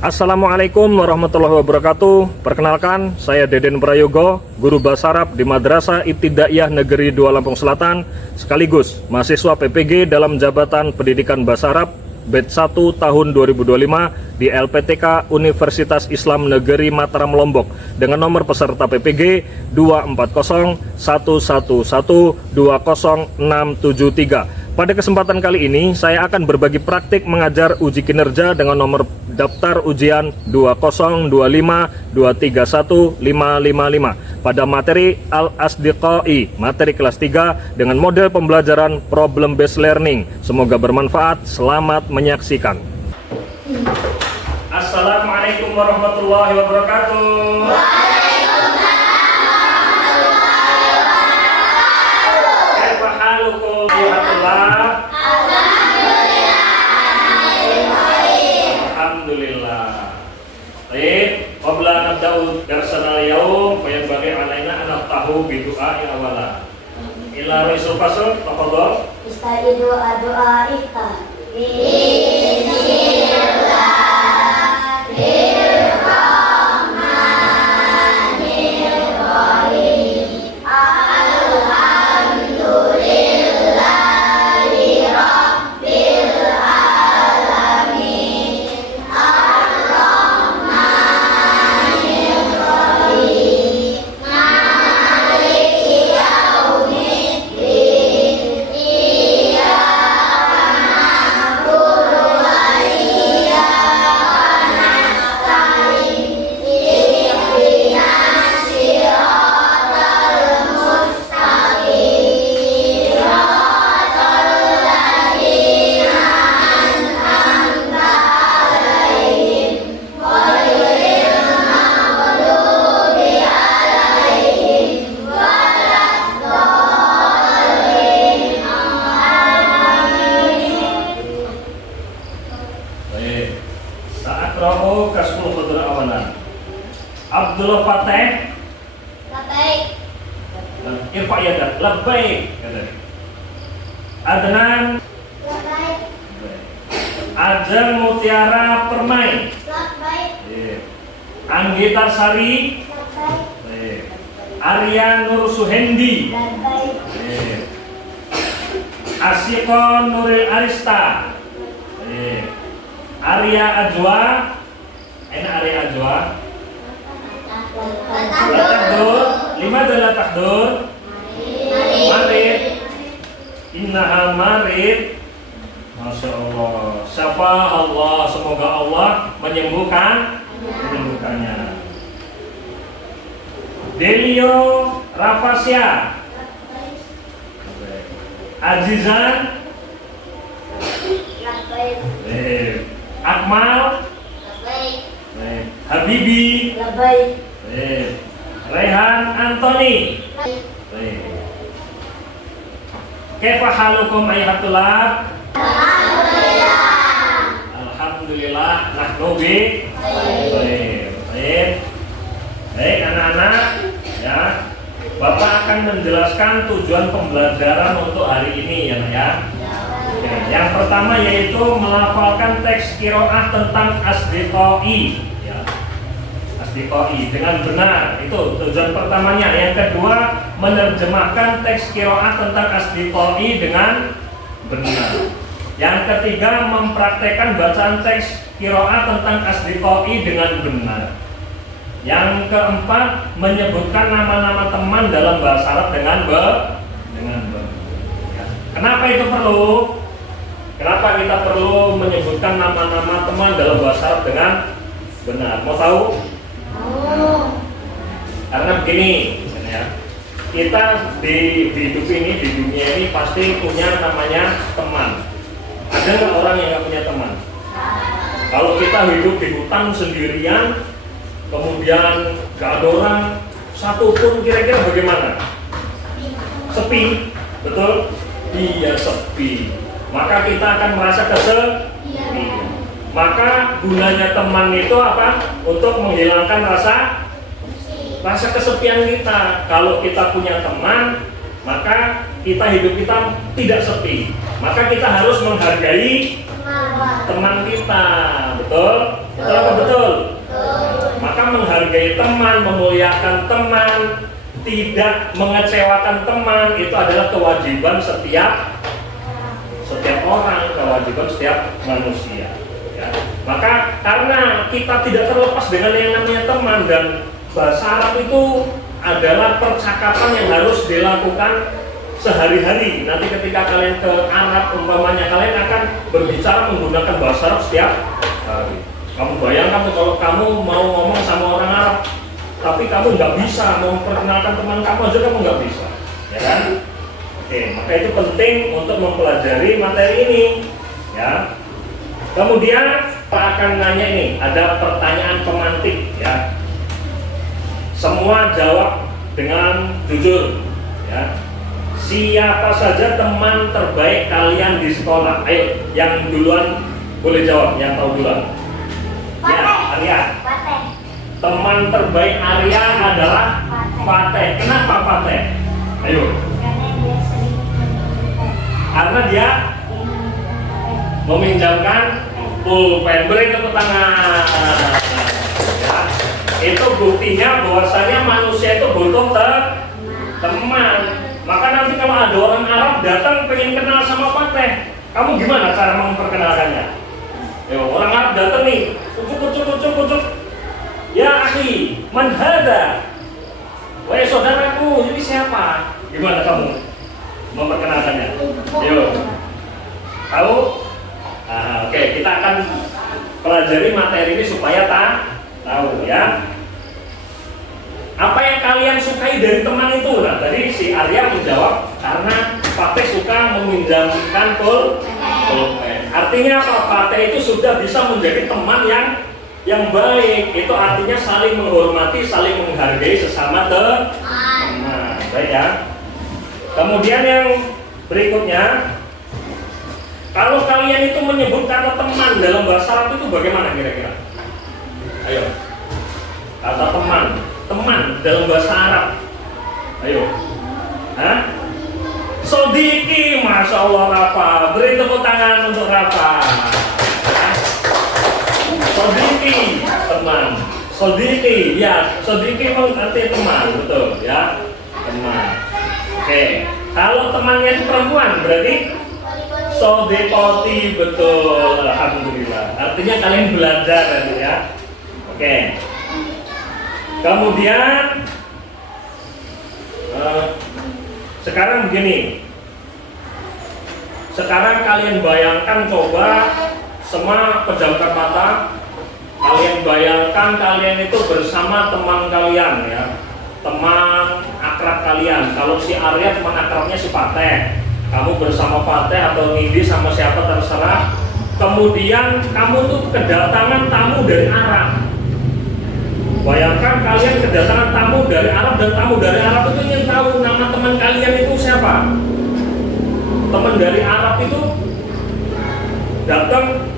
Assalamualaikum warahmatullahi wabarakatuh. Perkenalkan, saya Deden Prayogo, guru bahasa Arab di Madrasah Ibtidaiyah Negeri 2 Lampung Selatan, sekaligus mahasiswa PPG dalam Jabatan Pendidikan Bahasa Arab Batch 1 tahun 2025 di LPTK Universitas Islam Negeri Mataram Lombok dengan nomor peserta PPG 24011120673. Pada kesempatan kali ini, saya akan berbagi praktik mengajar uji kinerja dengan nomor daftar ujian 20252315555 pada materi Al-Asdiqai, materi kelas 3 dengan model pembelajaran problem based learning. Semoga bermanfaat. Selamat menyaksikan. Assalamualaikum warahmatullahi wabarakatuh. Alhamdulillah. Baik, qabla nabda'u darsana al-yawm fayanbaghi 'alaina an naftahu bi du'a'i awala. Ila rasul fasl, tafadhal. Istaidu doa iftah. Sa'akrahu kasmul khudra awalan. Abdullah Fateh Labbaik. Irfa yadak. Labbaik. Adnan Labbaik. Ajeng Mutiara Permai. Labbaik. Anggita Sari. Labbaik. Arya Nur Suhendi. Labbaik. Asyikon Nuril Arista. Arya Ajwa. Enak Arya Ajwa. Takdur. 5 adalah takdur. Marid. Innaha marid. Masya Allah. Syafa Allah. Semoga Allah menyembuhkannya. Delio Rafasya. Azizan. Labbaik. Akmal. Labbaik. Habibi. Labbaik. Rehan Antoni. Kaifa halukum ayyuhat tulab? Alhamdulillah. Nahnu bi baik. Baik anak-anak, ya. Bapak akan menjelaskan tujuan pembelajaran untuk hari ini ya, Nak, ya. Oke, yang pertama yaitu melafalkan teks qiraah tentang Asdiqai, ya. Asdiqai dengan benar, itu tujuan pertamanya. Yang kedua, menerjemahkan teks qiraah tentang Asdiqai dengan benar. Yang ketiga, mempraktekkan bacaan teks qiraah tentang Asdiqai dengan benar. Yang keempat, menyebutkan nama-nama teman dalam bahasa Arab dengan benar. Ya. Kenapa itu perlu? Kenapa kita perlu menyebutkan nama-nama teman dalam bahasa Arab dengan benar? Mau tahu? Karena begini, ya, kita di hidup ini, di dunia ini pasti punya namanya teman. Ada nggak orang yang nggak punya teman? Kalau kita hidup di hutan sendirian, kemudian gak ada orang satupun, kira-kira bagaimana? Sepi, betul? Iya, sepi. Maka kita akan merasa kesepian. Maka gunanya teman itu apa? Untuk menghilangkan rasa kesepian kita. Kalau kita punya teman, maka kita hidup kita tidak sepi. Maka kita harus menghargai teman kita, betul? Betul apa betul? menghargai teman, memuliakan teman, tidak mengecewakan teman, itu adalah kewajiban setiap orang, kewajiban setiap manusia. Ya. Maka karena kita tidak terlepas dengan yang namanya teman, dan bahasa Arab itu adalah percakapan yang harus dilakukan sehari-hari. Nanti ketika kalian ke Arab, umpamanya kalian akan berbicara menggunakan bahasa Arab setiap hari. Kamu bayangkan tuh kalau kamu mau ngomong sama orang Arab, tapi kamu nggak bisa mau memperkenalkan teman kamu aja, kamu nggak bisa, ya kan? Oke, maka itu penting untuk mempelajari materi ini, ya. Kemudian Pak akan nanya ini, ada pertanyaan pemantik, ya. Semua jawab dengan jujur, ya. Siapa saja teman terbaik kalian di sekolah? Ayo, yang duluan boleh jawab, yang tahu duluan. Ya, Arya. Pateh. Teman terbaik Arya adalah Fateh. Kenapa Fateh? Ayo. Karena dia meminjamkan pulpen. Beri tepuk tangan. Ya. Itu buktinya bahwasanya manusia itu butuh teman. Maka nanti kalau ada orang Arab datang pengen kenal sama Fateh, kamu gimana cara memperkenalkannya? Yo, orang Arab datang nih, ucuk. Ya akhi, man hada? Wahai saudaraku, ini siapa? Gimana kamu memperkenalkannya? Yo, tahu? Oke, kita akan pelajari materi ini supaya tahu, ya. Apa yang kalian sukai dari teman itu? Nah, tadi si Arya menjawab karena Fateh suka meminjamkan pulpen. Artinya apa? Fateh itu sudah bisa menjadi teman yang baik. Itu artinya saling menghormati, saling menghargai sesama teman. Baik ya. Kemudian yang berikutnya, kalau kalian itu menyebut kata teman dalam bahasa Arab itu bagaimana kira-kira? Ayo. Kata teman dalam bahasa Arab. Ayo. Hah? Sodiki, Masya Allah Rafa. Beri tepuk tangan untuk Rafa. Sodiki, teman. Sodiki, ya. Sodiki artinya teman, betul ya. Teman. Oke. Kalau temannya itu perempuan, berarti Sodekoti, betul. Alhamdulillah. Artinya kalian belajar ya. Oke. Kemudian sekarang begini. Sekarang kalian bayangkan, coba semua pejamkan mata. Kalian bayangkan kalian itu bersama teman kalian ya. Teman akrab kalian. Kalau si Arya teman akrabnya si Fateh. Kamu bersama Fateh atau Nindi sama siapa terserah. Kemudian kamu tuh kedatangan tamu dari Arab. Bayangkan kalian kedatangan tamu dari Arab, dan tamu dari Arab itu ingin tahu nama teman kalian itu siapa. Teman dari Arab itu datang,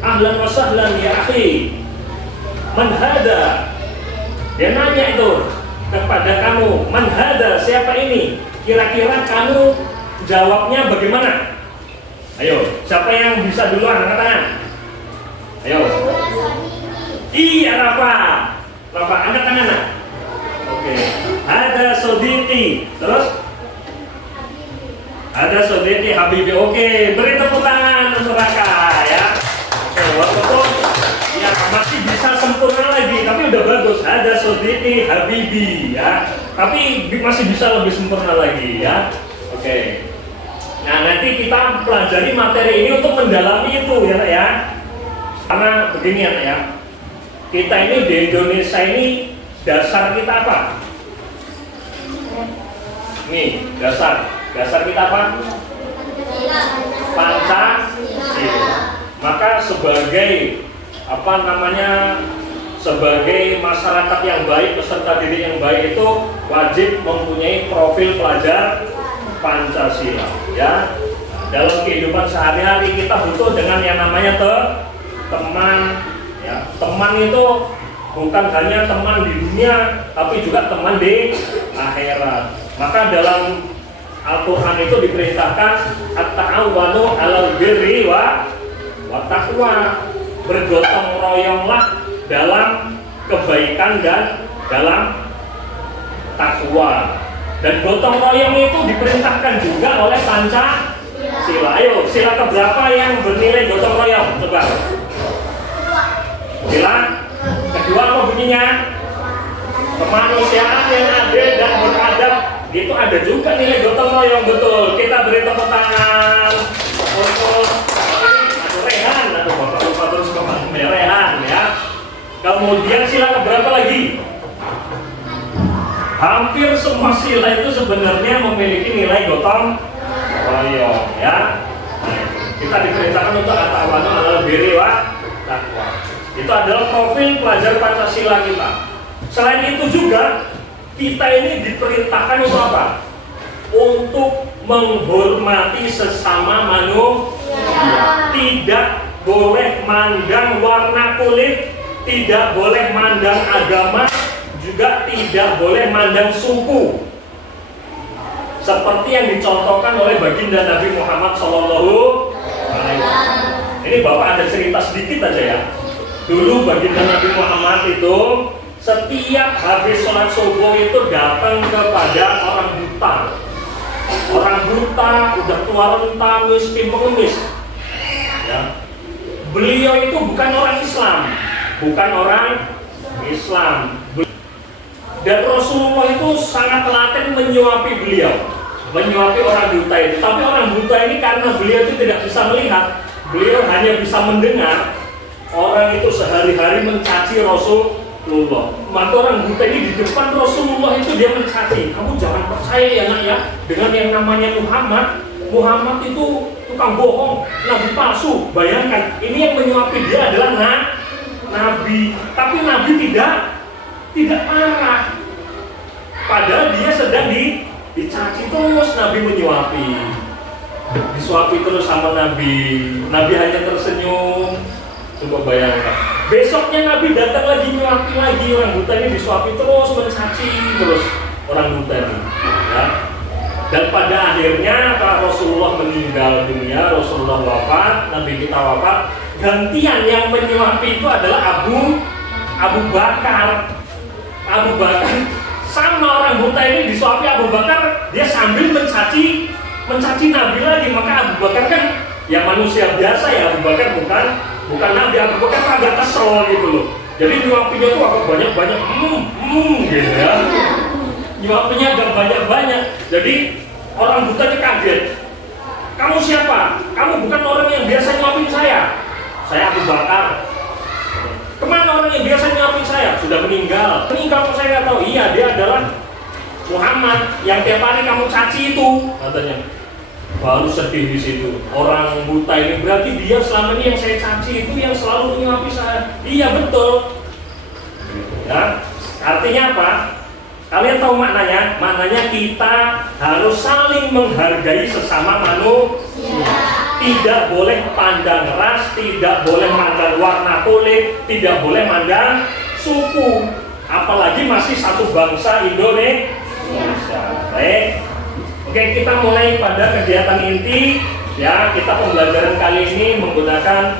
ahlan wa sahlan ya akhi, man hada? Dia nanya itu kepada kamu, man hada, siapa ini? Kira-kira kamu jawabnya bagaimana? Ayo, siapa yang bisa duluan angkat tangan? Ayo. Iya Rafa. Rafa, angkat tangan nak. Oke. Ada Sodiki. Terus? Ada Sodiki Habibi. Oke, beri tepuk tangan untuk Raka ya. Oke, walaupun ya masih bisa sempurna lagi, tapi udah bagus. Ada Sodiki Habibi ya. Tapi masih bisa lebih sempurna lagi ya. Oke. Nah, nanti kita pelajari materi ini untuk mendalami itu ya. Karena begini ya. Kita ini di Indonesia ini dasar kita apa? Nih, dasar kita apa? Pancasila. Maka sebagai sebagai masyarakat yang baik, peserta didik yang baik itu wajib mempunyai profil pelajar Pancasila ya. Dalam kehidupan sehari-hari kita butuh dengan yang namanya teman ya. Teman itu bukan hanya teman di dunia, tapi juga teman di akhirat. Maka dalam Al-Quran itu diperintahkan at-ta'awwanu 'alal birri wa taqwa. Bergotong royonglah dalam kebaikan dan dalam takwa. Dan gotong royong itu diperintahkan juga oleh Pancasila. Ayo, sila keberapa yang bernilai gotong royong? Coba. Sila kedua apa bunyinya? Kemanusiaan yang adil dan beradab. Itu ada juga nilai gotong royong, betul. Kita beri tepuk tangan untuk Rehan. Aduh, bapak lupa terus kemana Rehan ya. Kemudian sila keberapa lagi? Hampir semua sila itu sebenarnya memiliki nilai gotong royong ya. Nah, kita diperintahkan untuk ata'awanu 'alal birri wa taqwa. Itu adalah profil pelajar Pancasila kita. Selain itu juga kita ini diperintahkan untuk apa? Untuk menghormati sesama manusia. Tidak boleh mandang warna kulit, tidak boleh mandang agama, juga tidak boleh mandang suku. Seperti yang dicontohkan oleh baginda Nabi Muhammad SAW. Ini Bapak ada cerita sedikit aja ya. Dulu baginda Nabi Muhammad itu setiap habis sholat subuh itu datang kepada orang buta. Orang buta, udah tua renta, miskin pengemis. Ya. Beliau itu bukan orang Islam, bukan orang Islam. Dan Rasulullah itu sangat telaten menyuapi beliau, menyuapi orang buta itu. Tapi orang buta ini karena beliau itu tidak bisa melihat, beliau hanya bisa mendengar. Orang itu sehari-hari mencaci Rasulullah. Maka orang buta ini di depan Rasulullah itu dia mencaci. Kamu jangan percaya ya nak ya dengan yang namanya Muhammad. Muhammad itu tukang bohong, nabi palsu. Bayangkan, ini yang menyuapi dia adalah nabi. Tapi nabi tidak marah. Padahal dia sedang dicaci terus, nabi menyuapi. Disuapi terus sama nabi. Nabi hanya tersenyum. Coba bayangkan. Besoknya nabi datang lagi nyuapi lagi, orang buta ini disuapi terus, mencaci terus orang buta ini. Ya. Dan pada akhirnya Pak Rasulullah meninggal dunia, Rasulullah wafat, Nabi kita wafat. Gantian yang menyuapi itu adalah Abu Bakar. Abu Bakar sama orang buta ini disuapi Abu Bakar, dia sambil mencaci Nabi lagi. Maka Abu Bakar kan ya manusia biasa ya, Abu Bakar bukan Nabi. Abu Bakar agak kesel gitu loh. Jadi nyuapinya tuh agak banyak gitu ya. Nyuapinya agak banyak. Jadi orang buta kaget. Kamu siapa? Kamu bukan orang yang biasa nyuapin saya. Saya Abu Bakar. Kemana orang yang biasa nyuapin saya? Sudah meninggal. Meninggal kok saya nggak tahu. Iya, dia adalah Muhammad yang tiap hari kamu caci itu, katanya. Baru sedih di situ. Orang buta ini berarti dia selama ini yang saya caci itu yang selalu menyuapi saya. Iya betul. Ya, artinya apa? Kalian tahu maknanya? Maknanya kita harus saling menghargai sesama manusia. Tidak boleh pandang ras, tidak boleh mandang warna kulit, tidak boleh mandang suku. Apalagi masih satu bangsa Indonesia. Baik. Oke, kita mulai pada kegiatan inti. Ya, kita pembelajaran kali ini menggunakan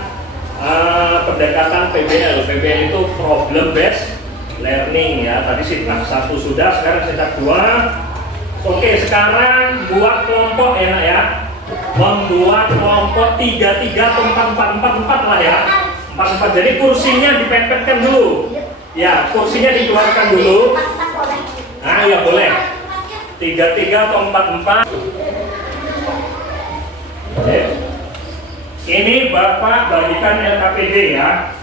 pendekatan PBL. PBL itu problem based learning ya. Tadi sitak 1 sudah, sekarang sitak 2. Oke, sekarang buat kelompok ya nak ya. Membuat kelompok 3-3 atau 4-4 lah ya. 4-4. Jadi kursinya dipepetkan dulu. Ya, kursinya dikeluarkan dulu. Nah, ya boleh. 3-3 atau 4-4. Oke. Ini Bapak bagikan LKPD ya.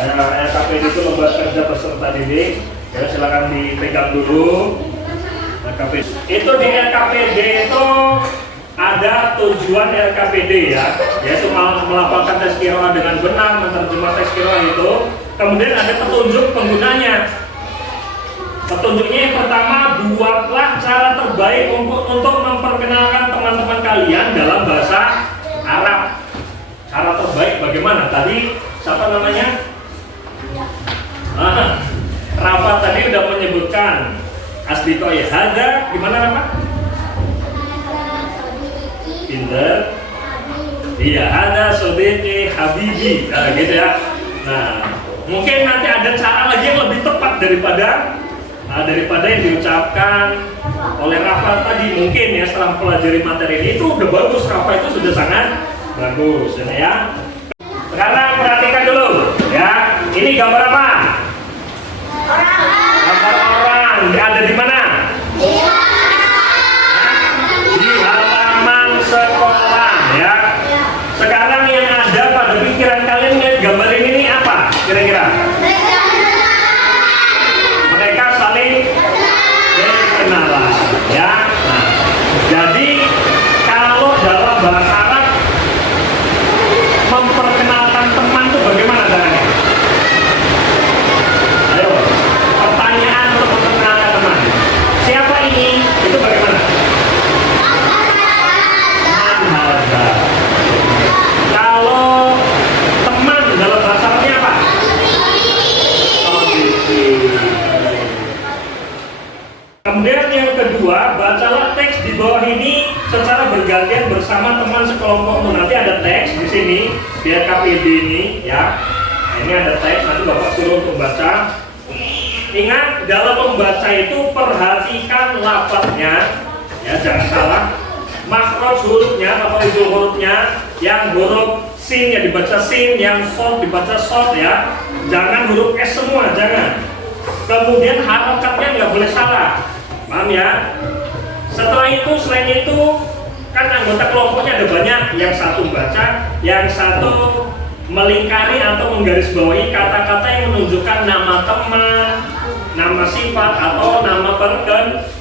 LKPD itu lembaga kerja peserta didik. Ya, silakan dipegang dulu. LKPD. Itu di LKPD itu ada tujuan LKPD ya, yaitu melafalkan tes qiraah dengan benar, menerjemah tes qiraah itu. Kemudian ada petunjuk penggunanya. Petunjuknya yang pertama, buatlah cara terbaik untuk memperkenalkan teman-teman kalian dalam bahasa Arab. Cara terbaik bagaimana? Tadi siapa namanya? Rafa tadi udah menyebutkan. Asdiko ya, ada gimana Rafa? Pinter. Iya, ada sodiki habibi, nah, gitu ya. Nah, Mungkin nanti ada cara lagi yang lebih tepat daripada yang diucapkan oleh Rafa tadi. Mungkin ya setelah pelajari materi ini itu udah bagus, Rafa itu sudah sangat bagus ya. Sekarang perhatikan dulu ya. Ini gambar apa? Gambar orang. Ada di mana? Di halaman sekolah ya. Sekarang yang ada pada pikiran kalian lihat gambar ini apa? Kira-kira? Mereka saling berkenalan ya. Nah, jadi kalau dalam bahasa Arab memperkenalkan teman itu bagaimana caranya? Ayo, pertanyaan untuk memperkenalkan teman. Siapa ini? Itu bagaimana? Manhada. Kalau teman dalam bahasa Arabnya apa? Kemudian yang kedua, bacalah teks di bawah ini secara bergantian bersama teman sekelompokmu. Nanti ada teks di sini, biar KPD ini ya. Ini ada teks, nanti Bapak suruh untuk baca. Ingat, dalam membaca itu perhatikan lafadznya, ya jangan salah. Makhraj hurufnya, apa itu hurufnya? Yang huruf sin ya dibaca sin, yang shod dibaca shod ya. Jangan huruf S semua, jangan. Kemudian harokatnya nggak boleh salah, paham ya? Setelah itu, selain itu kan anggota kelompoknya ada banyak. Yang satu baca, yang satu melingkari atau menggarisbawahi kata-kata yang menunjukkan nama teman, nama sifat atau nama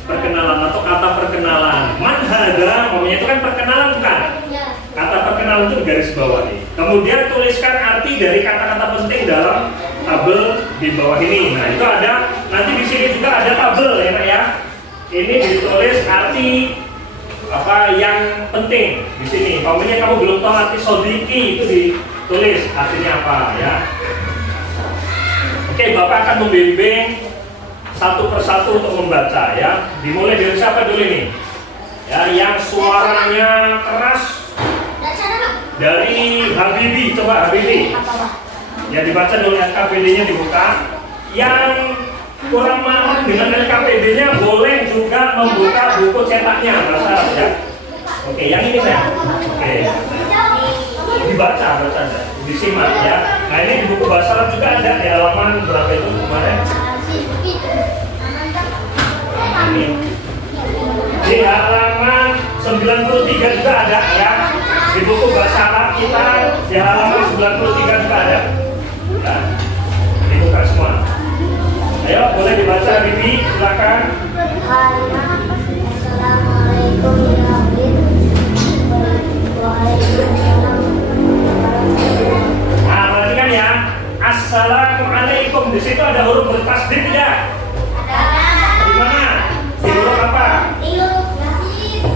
perkenalan atau kata perkenalan. Manhada, pokoknya itu kan perkenalan bukan? Kata perkenalan itu digarisbawahi. Kemudian tuliskan arti dari kata-kata penting dalam tabel di bawah ini. Nah itu ada, nanti di sini juga ada tabel ya Pak ya. Ini ditulis arti apa yang penting di sini. Pokoknya kamu belum tahu arti sodiki, itu ditulis artinya apa ya. Oke, Bapak akan membimbing satu persatu untuk membaca ya. Dimulai dari siapa dulu nih? Ya, yang suaranya keras dari Habibi, coba Habibi. Ya dibaca dulu LKPD-nya dibuka. Yang kurang paham dengan LKPD-nya boleh juga membuka buku cetaknya bahasa Arab ya. Oke, yang ini saya. Oke. Dibaca disimak ya. Nah ini di buku bahasa Arab juga ada di halaman berapa itu kemarin? Ini. Di halaman 93 juga ada ya. Di buku bahasa Arab kita di halaman 93 juga ada. Nah, dibuka semua. Ayo, boleh dibaca Bibi, silakan. Assalamualaikum Nah, perhatikan ya. Assalamualaikum. Di situ ada huruf bertasdid tidak? Di mana? Di huruf apa?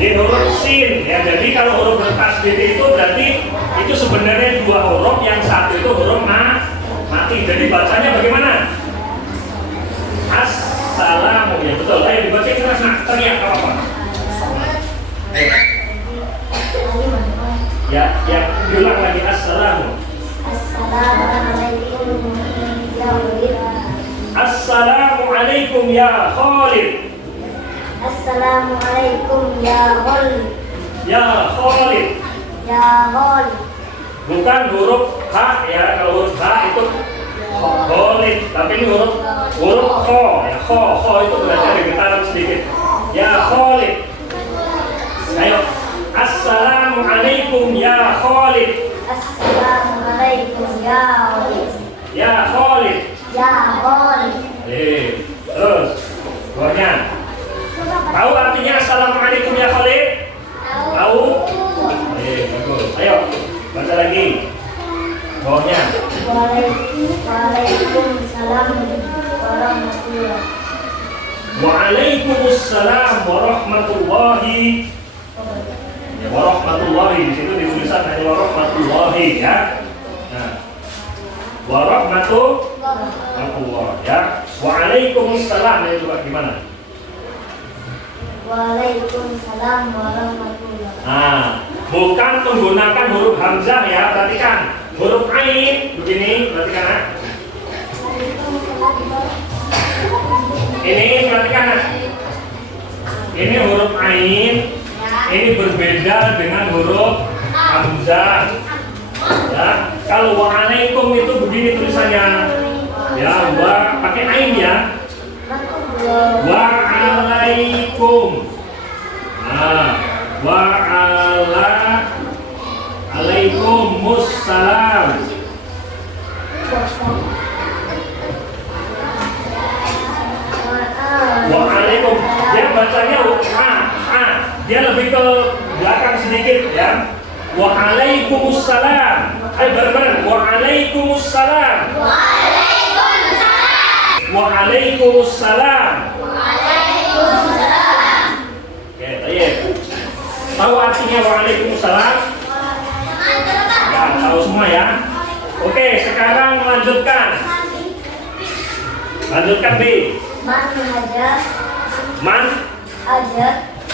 Di huruf sin. Ya, jadi kalau huruf bertasdid itu berarti itu sebenarnya dua huruf, yang satu itu huruf mati. Jadi bacanya bagaimana? Assalamu, ya betul. Ayo dibaca keras, nak teriak apa? Ya, diulang lagi. Assalamu. Assalamualaikum ya Khalid. Assalamualaikum ya Khalid. Ya Khalid. Ya Khalid. Bukan huruf H ya, kalau huruf H itu Khalid, tapi ini huruf kho ya, kho itu berarti ada getaran sedikit. Ya Khalid. Ayo. Assalamualaikum ya Khalid. Assalamualaikum ya Khalid. Ya Khalid. Ya Khalid. Terus bawahnya. Tahu artinya assalamualaikum ya Khalid? Tahu? Bagus. Ayo baca lagi. Bawahnya. Waalaikumsalam warahmatullahi. Waalaikumsalam warahmatullahi. Ya, warahmatullahi di situ ditulisan hanya warahmatullahi ya. Nah, warahmatullahi ya. Waalaikumsalam ya, coba gimana? Waalaikumsalam warahmatullahi. Nah, bukan menggunakan huruf hamzah ya, perhatikan. Huruf ain begini, perhatikan ya. Ini perhatikan. Ini huruf ain. Ini berbeda dengan huruf hamzah. Ya, kalau wa'alaikum itu begini tulisannya. Ya, wa pakai ain ya. Wa'alaikum. Nah, wa'alaikumussalam. Wa'alaikum. Dia bacanya a. Dia lebih ke belakang sedikit ya. Wa'alaikumussalam. Ayo bareng-bareng. Wa'alaikumussalam. Wa'alaikumussalam. Oke, baik. Tahu artinya wa'alaikumussalam? Ya, tahu semua ya. Oke, sekarang lanjutkan. Lanjutkan B.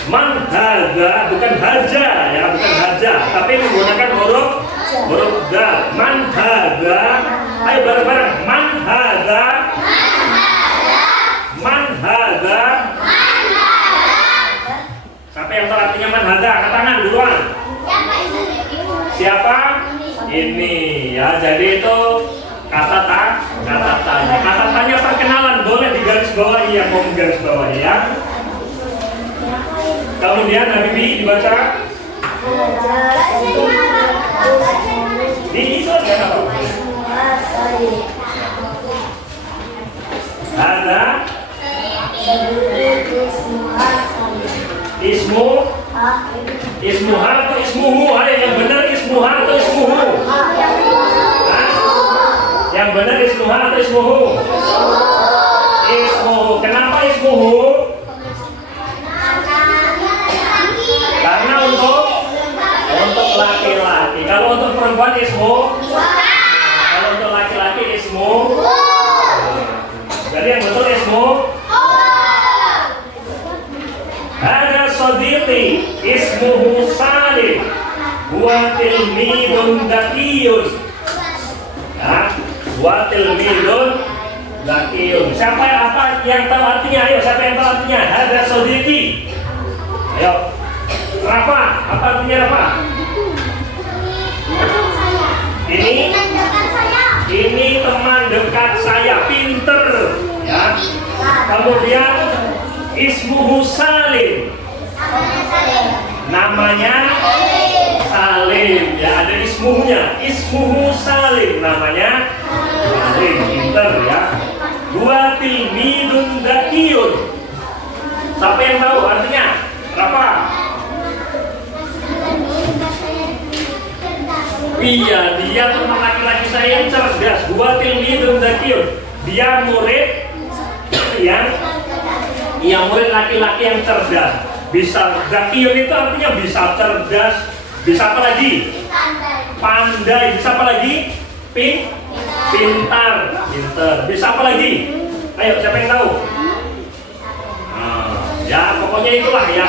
Man haja, bukan haja ya, bukan haja, tapi menggunakan huruf dal. Man haja. Ayo bareng-bareng. Man haja. Man haja. Siapa yang tahu artinya man haja? Angkat tangan duluan. Siapa? Ini ya. Jadi itu kata tanya. Kata tanya perkenalan boleh digaris bawahi yang mau menggaris bawahi ya. Kemudian Habibie dibaca. Di itu ada apa? Ada ismuha atau ismuhu? Ayo yang benar ismuha atau ismuhu? Yang benar ismuha atau ismuhu? Ismuhu. Kenapa ismuhu? Karena untuk laki-laki. Kalau untuk perempuan ismu. Kalau untuk laki-laki ismu. Jadi yang betul ismu. Ada sodiqi ismuhu Salim. Huwa tilmidun dakiyun. Ya, huwa tilmidun dakiyun. Siapa yang tahu artinya? Ayo, siapa yang tahu artinya? Ada sodiqi. Ayo. Rafa, apa artinya Rafa? Ini teman dekat saya, pinter ya. Kemudian ismuhu Salim. Namanya Salim ya, ada ismuhnya. Ismuhu Salim, namanya Salim, pinter ya. Dua tilmidun dakiyun. Siapa yang tahu artinya? Rafa? Iya, dia teman laki-laki saya yang cerdas. Dua tilmidun dakiyun. Dia murid yang murid laki-laki yang cerdas. Bisa dakiyun itu artinya bisa cerdas. Bisa apa lagi? Pandai. Bisa apa lagi? Pintar. Bisa apa lagi? Ayo, siapa yang tahu? Ya, pokoknya itulah ya.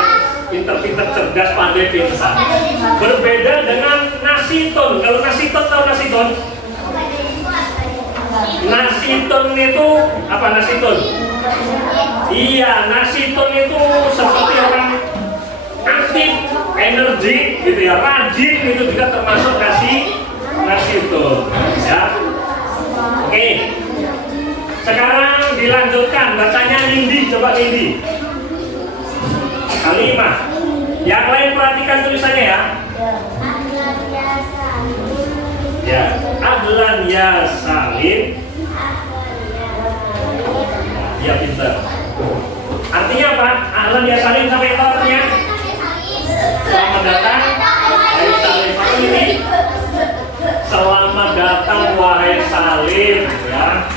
Pinter-pinter, cerdas, pandai, pintar. Berbeda dengan nasiton. Kalau nasiton, tahu nasiton? Nasiton itu apa nasiton? Iya, nasiton itu seperti orang aktif, energi, gitu ya, rajin, itu juga termasuk nasiton. Ya, oke. Sekarang dilanjutkan bacanya Nindi, coba Nindi. Kalimah. Yang lain perhatikan tulisannya ya. Ya, ahlan ya Salim. Ya, pintar. Artinya apa? Ahlan ya Salim, sampai apa artinya? Selamat datang wahai Salim. Apa ini? Selamat datang wahai Salim ya.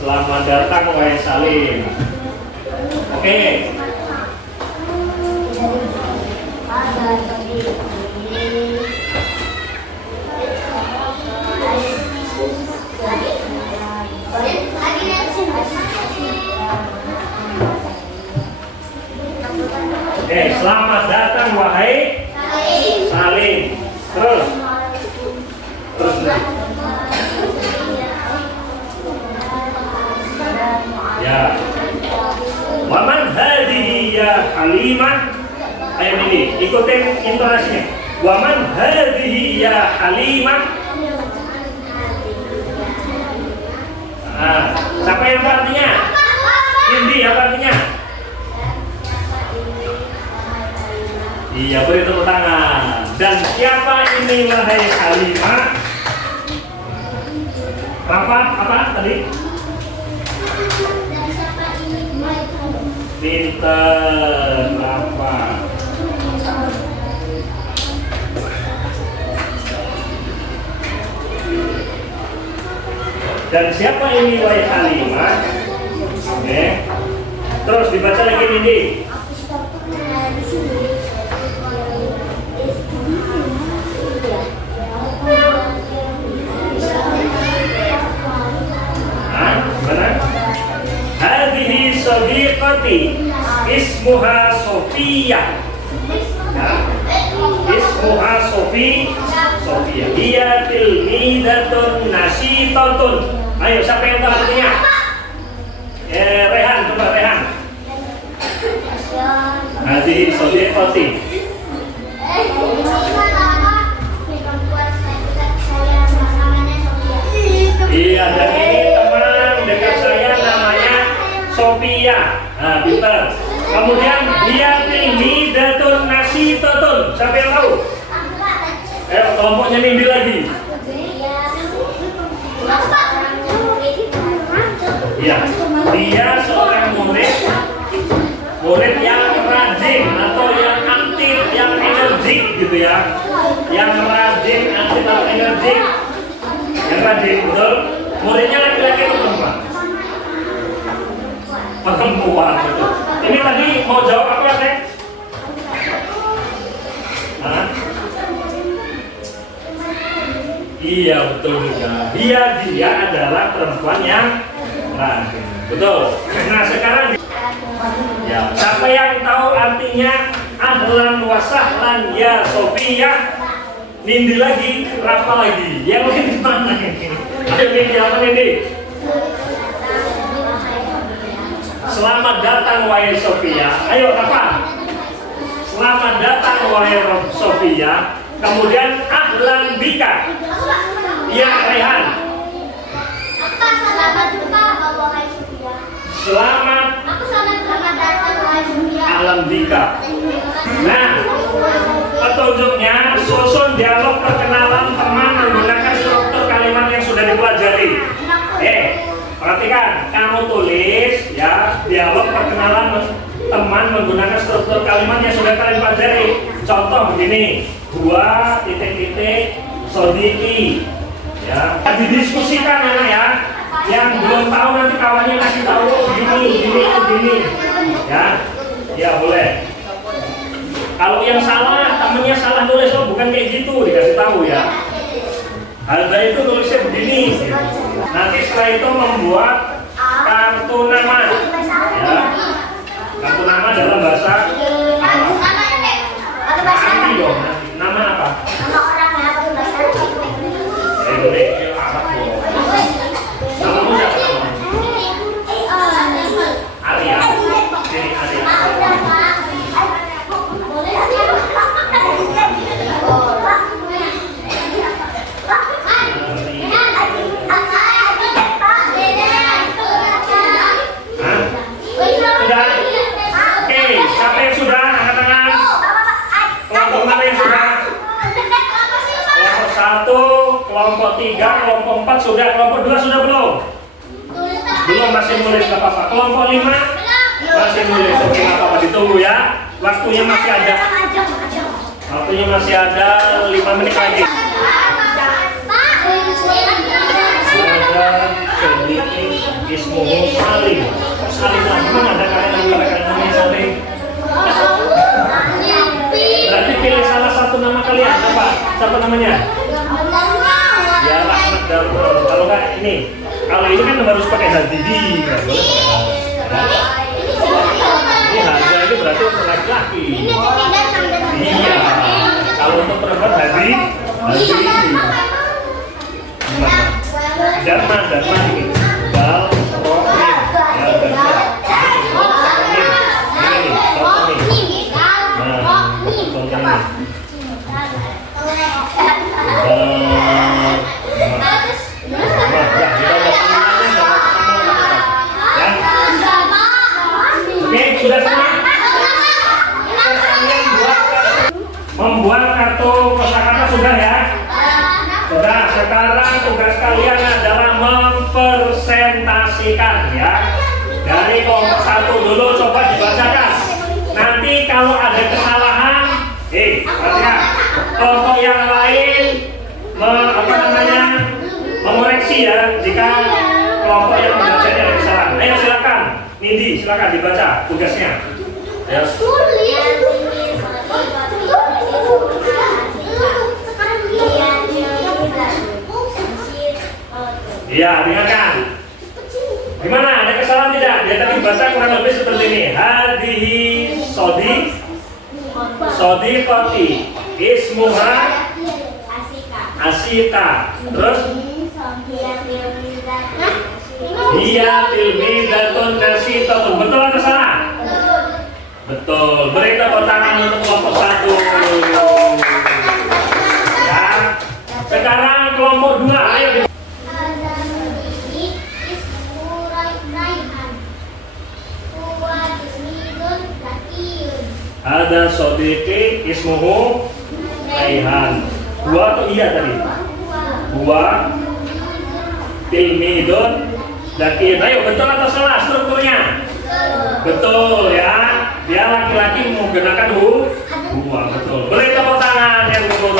Selamat datang wahai Salim. Oke. Oke, selamat datang wahai Salim. Terus. Ya. Halimah. Ayo Nindi, ikutin intonasinya. Waman hadhihi ya Halimah. Nah, siapa yang tahu artinya? Nindi, apa artinya? Iya, beri tepuk tangan. Dan siapa ini wahai Halimah? Apa tadi? Pinter, apa? Dan siapa ini wahai Halimah? Oke. Terus dibaca lagi Nindi. Hadhihi sadiqati ismuha Sofia. Ya. Ismuha Sofia. Dia tilmidatun nasyitatun. Ayo siapa yang tahu artinya? Rehan, coba Rehan. Hadhihi sadiqati. Iya, dan ini teman dekat saya namanya Sophia. Nah, pintar. Kemudian dia tilmidatun nasyitatun. Siapa yang tahu? Kelompoknya Nindi lagi. Iya, dia seorang murid yang rajin atau yang aktif, yang energik gitu ya. Yang rajin, aktif atau energik. Yang rajin, betul? Muridnya laki-laki atau perempuan? Perempuan, betul. Ini tadi mau jawab apa ya, Teh? Hah? Iya, betul juga. Dia adalah perempuan yang rajin. Betul. Nah, sekarang ya, siapa yang tahu artinya ahlan wa sahlan ya Sofia? Nindi lagi, Rafa lagi. Yang lain di mana ini? Ayo Nindi, apa Nindi? Selamat datang wahai Sofia. Ayo Rafa. Selamat datang wahai Sofia. Kemudian ahlan bika. Ya Rehan. Selamat datang wahai Sofia. Selamat datang wahai Sofia. ahlan bika. Nah, petunjuknya susun dialog perkenalan teman menggunakan struktur kalimat yang sudah dipelajari. Perhatikan, kamu tulis ya dialog perkenalan teman menggunakan struktur kalimat yang sudah kalian pelajari. Contoh begini, gua titik-titik sodiki. Ya, didiskusikan anak ya. Yang belum tahu nanti kawannya kasih tahu gini. Ya boleh. Kalau yang salah, temennya salah nulis, oh bukan kayak gitu, dikasih tahu ya. Harga itu tulisnya begini. Nanti setelah itu membuat kartu nama. Ya. Kartu nama dalam bahasa Arab dong. Nama apa? Nama orang ya, bahasa Arab dong. Namamu siapa? Arya. Ini Arya. Siapa yang sudah? Angkat tangan. Kelompok mana yang sudah? Kelompok 1, kelompok 3, kelompok 4 sudah. Kelompok 2 sudah belum? Belum, masih nulis, gak apa-apa. Kelompok 5 masih nulis. Oke, gak apa-apa, ditunggu ya. Waktunya masih ada. Waktunya masih ada 5 menit lagi. Ada sedikit ismuhu Salim. Salim memang ada kalian namanya Salim. Berarti pilih salah satu nama kalian. Apa? Siapa namanya? Ya Rahmat Darul. Kalau nggak ini, kalau ini kan harus pakai Hadidi, nggak boleh pakai ini harga ini berarti untuk laki-laki. Iya. Kalau untuk perempuan Hadi. Dharma ini. Dal, roh, ya Dharma. Ini. ini? Oke, sudah semua? Membuat kartu kosakata sudah ya? Sudah, sekarang tugas kalian adalah mempresentasikan ya. Dari kelompok 1 dulu coba dibacakan. Nanti kalau ada kesalahan, perhatikan, kelompok yang lain mengoreksi ya jika kelompok yang membacanya ada kesalahan. Ayo silakan, Nindi, silakan dibaca tugasnya. Ayo. Iya, dengarkan. Gimana? Ada kesalahan tidak? Dia tadi baca kurang lebih seperti ini. Hadihi sodiqoti ismuha Asika. Terus dia tilmidatun nasitatun. Betul atau salah? Betul. Beri tepuk tangan untuk kelompok 1. Ya. Sekarang kelompok 2. Ayo. Ada sodiki ismuhu Raihan. Dua atau iya tadi? Dua tilmidun Zakiyun. Ayo, betul atau salah strukturnya? Betul ya. Dia laki-laki menggunakan dua. Betul. Beri tepuk tangan yang betul.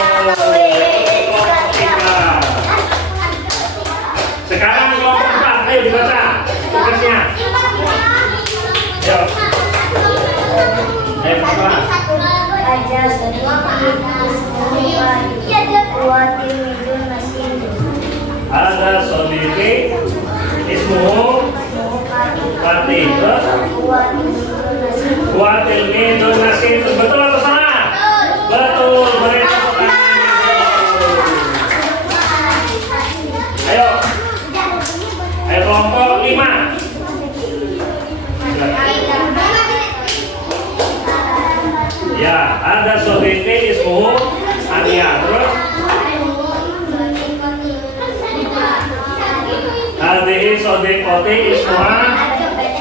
Sekarang kelompok 4. Ayo dibaca tugasnya. Ayo. Ada sodiki ismuhu Fatih. Watil midun nasib. Betul atau salah? Betul. Beri tepuk tangan. Ayo. Ayo kelompok 5. Ya, ada sodiki ismuhu Ania. Terus hadihi sodikoti ismuha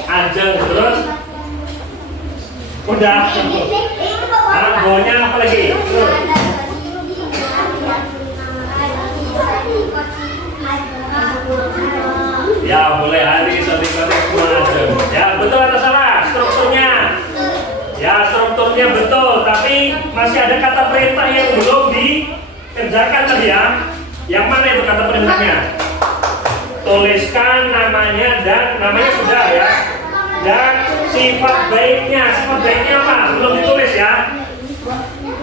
Ajeng. Terus udah. Gonya apa lagi? Terus. Ya, boleh hadihi sodikoti ismuha Ajeng. Ya, betul atau salah strukturnya? Ya, strukturnya betul, tapi masih ada kata perintah yang belum dikerjakan tadi ya. Yang mana itu kata perintahnya? Tuliskan namanya dan namanya sudah ya. Dan sifat baiknya apa? Belum ditulis ya.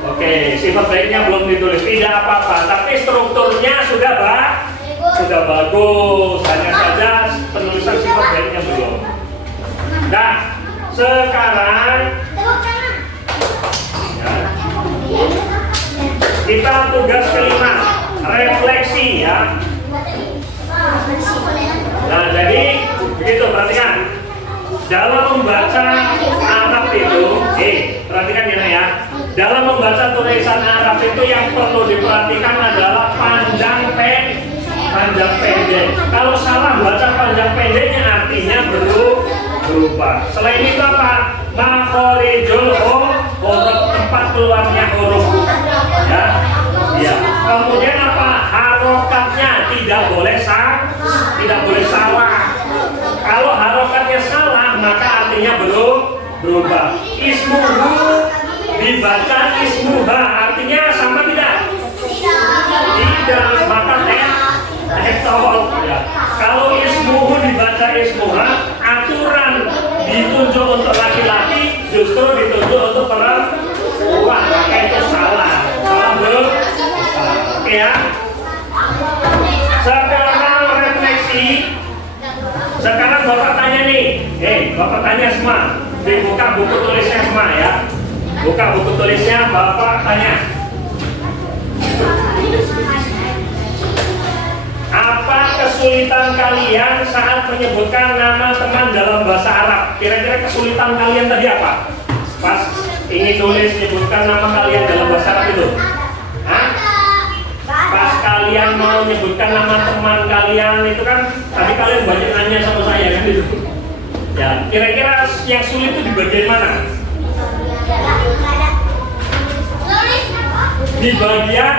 Oke, sifat baiknya belum ditulis, tidak apa-apa. Tapi strukturnya sudah bagus. Hanya saja penulisan sifat baiknya belum. Nah, sekarang ya, kita tugas kelima, refleksi ya. Nah, jadi begitu, perhatikan. Dalam membaca Arab itu, perhatikan ini ya. Dalam membaca tulisan Arab itu yang perlu diperhatikan adalah panjang pendek. Kalau salah baca panjang pendeknya artinya berubah. Selain itu apa? Makhorijul huruf, tempat keluarnya huruf. Ya. Ya. Kemudian apa? Harokatnya tidak boleh salah. Kalau harokatnya salah maka artinya berubah. Ismuhu dibaca ismuha, artinya sama tidak? Tidak, maka tawal ya. Kalau ismuhu dibaca ismuha, aturan ditunjuk untuk laki-laki justru ditunjuk untuk perempuan, maka itu salah. Oke ya. Sekarang refleksi. Sekarang Bapak tanya nih, Bapak tanya semua, dibuka buku tulisnya semua ya. Buka buku tulisnya, Bapak tanya. Apa kesulitan kalian saat menyebutkan nama teman dalam bahasa Arab? Kira-kira kesulitan kalian tadi apa? Pas ingin nulis nyebutkan nama kalian dalam bahasa Arab itu? Hah? Pas kalian mau nyebutkan nama teman kalian itu kan tadi kalian banyak nanya sama saya kan itu. Ya, kira-kira yang sulit itu di bagian mana? Di bagian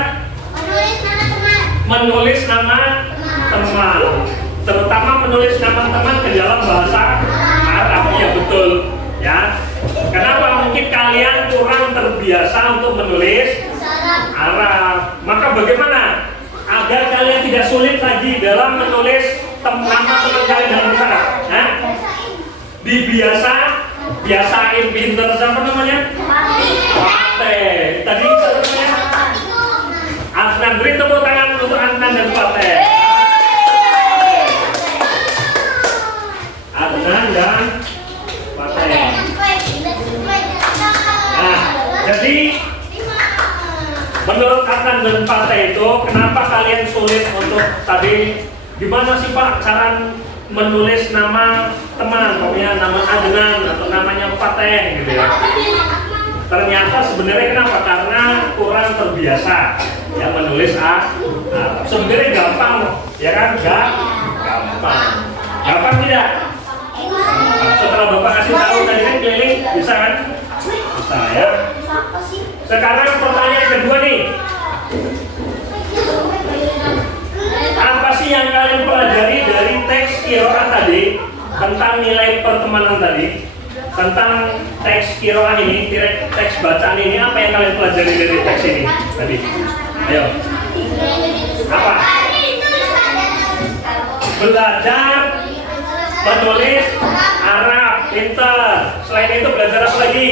menulis nama teman, terutama menulis nama teman ke dalam bahasa Arab. Ya betul, ya. Kenapa? Mungkin kalian kurang terbiasa untuk menulis Arab. Maka bagaimana agar kalian tidak sulit lagi dalam menulis nama teman kalian dalam bahasa Arab? Hah? Biasain pinter siapa namanya? Fateh. Tadi siapa namanya? Adnan. Beri tepuk tangan untuk Adnan dan Fateh. Adnan dan Fateh. Nah, jadi menurut Adnan dan Fateh itu kenapa kalian sulit untuk tadi gimana sih Pak cara menulis nama teman, pokoknya nama Adnan atau namanya Fateh gitu ya. Ternyata sebenarnya kenapa? Karena kurang terbiasa ya menulis sebenarnya gampang ya kan? Gampang tidak? Setelah Bapak kasih tahu tadi kan keliling bisa kan? Bisa ya. Sekarang pertanyaan kedua nih. Apa sih yang kalian pelajari dari teks qiraah tadi tentang nilai pertemanan tadi? Tentang teks qiraah ini, teks bacaan ini, apa yang kalian pelajari dari teks ini tadi? Ayo. Apa? Belajar menulis Arab, pintar. Selain itu belajar apa lagi?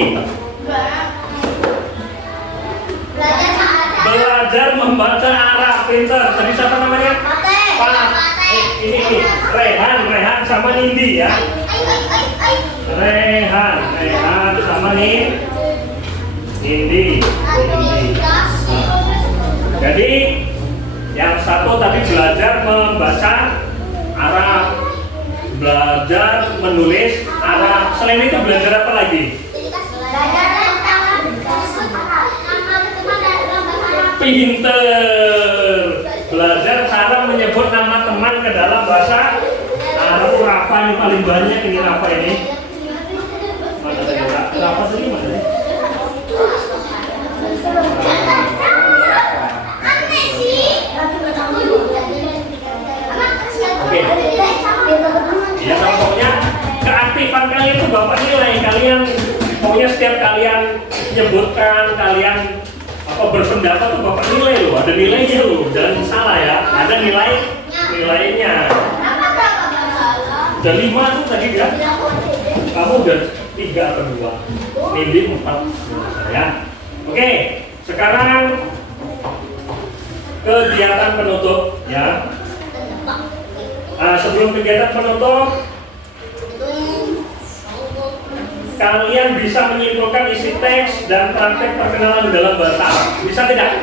Belajar membaca Arab, pintar. Tadi siapa namanya? Ini Rehan sama Nindi ya. Rehan sama Nindi. Jadi yang satu tadi belajar membaca Arab, belajar menulis Arab. Selain itu belajar apa lagi? Pinter. Belajar cara menyebut nama teman ke dalam bahasa Arab. Rafa ini paling banyak ini Rafa ini. Mana tadi Rafa tadi mana tadi? Oke. Ya pokoknya keaktifan kalian itu Bapak nilai kalian. Pokoknya setiap kalian menyebutkan kalian berpendapat tuh Bapak nilai loh, ada nilainya loh, jangan salah ya, ada nilainya. Udah 5 tuh tadi ya, kamu udah 3 atau 2, Nindi 4 ya. Oke, sekarang kegiatan penutup ya. Sebelum kegiatan penutup, kalian bisa menyimpulkan isi teks dan praktek perkenalan dalam bahasa Arab. Bisa tidak?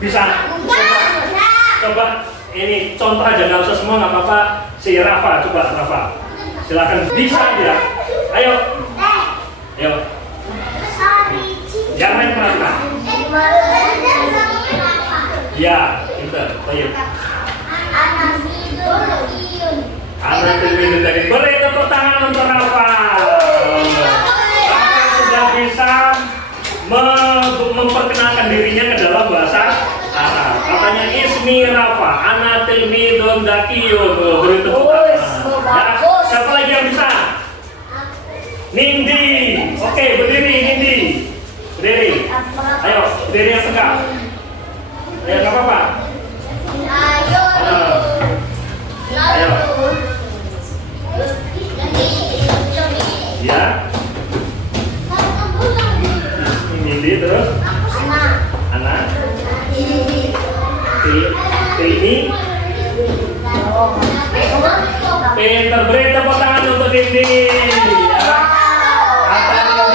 Bisa. Coba ini contoh aja, nggak usah semua, nggak apa-apa. Si Rafa, coba Rafa. Silakan. Bisa tidak? Ayo. Yang lain merasa. Ya, pintar. Ayo. Anak terpilih dari. Boleh tepuk tangan untuk Rafa. Rafa sudah bisa memperkenalkan dirinya ke dalam bahasa Arab. Katanya ismi Rafa, ana tilmidun dakiyun. Beri tepuk tangan. Ya, siapa lagi yang bisa? Nindi. Oke, berdiri Nindi. Berdiri. Ayo, berdiri yang tegak. Ayo, nggak apa-apa. Ayo. Ya. Nindi terus. Anak. Ini. Pintar, beri tepuk tangan untuk Nindi. Kata Nindi,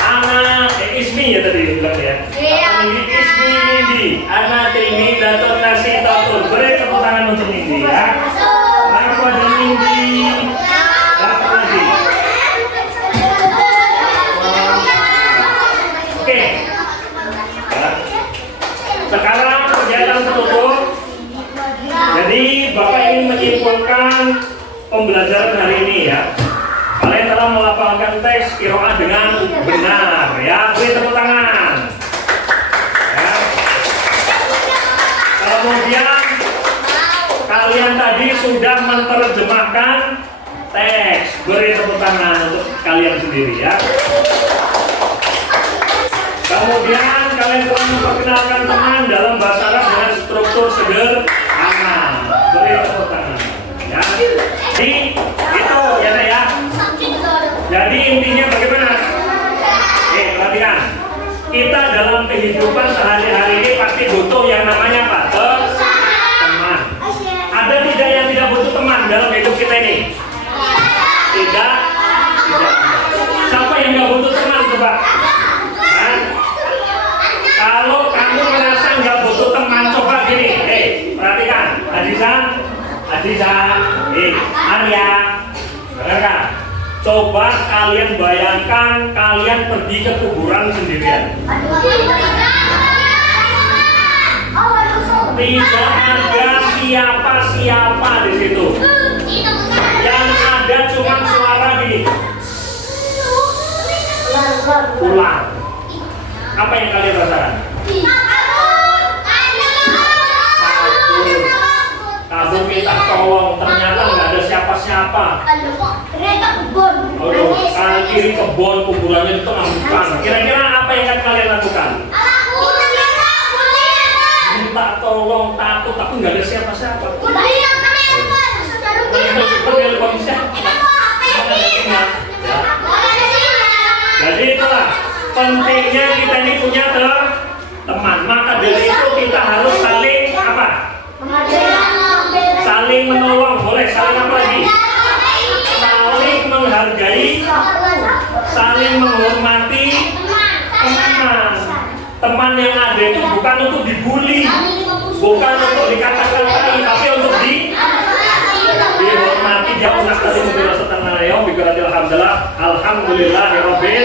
anak Ismi ya tadi bilang ya. Kata Nindi Ismi Nindi, anak Nindi datur nasi tatur. Beri tepuk tangan untuk Nindi ya. Aku ada Nindi. Dapat lagi. Jadi Bapak ingin menyimpulkan pembelajaran hari ini ya. Kalian telah melafalkan teks qiraah dengan benar ya. Beri tepuk tangan. Ya. Kemudian kalian tadi sudah menerjemahkan teks. Beri tepuk tangan untuk kalian sendiri ya. Kemudian kalian telah memperkenalkan teman dalam bahasa Arab dengan struktur sederhana. Beri tepuk tangan. Ya. Jadi itu ya Nak, ya. Jadi intinya bagaimana? Perhatikan. Kita dalam kehidupan sehari-hari ini pasti butuh yang namanya apa? Teman. Ada tidak yang tidak butuh teman dalam hidup kita ini? Tidak. Siapa yang nggak butuh teman coba? Kalau kamu merasa nggak butuh teman, coba gini, perhatikan, Adiza, Arya, dengarkan. Coba kalian bayangkan kalian pergi ke kuburan sendirian. Tidak ada siapa-siapa di situ. Yang ada cuma suara gini. Ulang. Apa yang kalian rasakan? Kabur minta tolong, ternyata nggak ada siapa-siapa. Kanan kiri kebun, kuburannya di tengah hutan. Kira-kira apa yang akan kalian lakukan? Minta tolong, takut, tapi nggak ada siapa-siapa. Jadi itulah pentingnya kita ini punya teman. Maka dari itu kita harus saling apa? Saling menolong, boleh saling apa lagi? Saling menghargai, saling menghormati teman. Teman yang ada itu bukan untuk dibully, bukan untuk dikata-katai, tapi untuk dihormati. Jangan nakal itu bila setengah ya. Alhamdulillah, alhamdulillahirabbil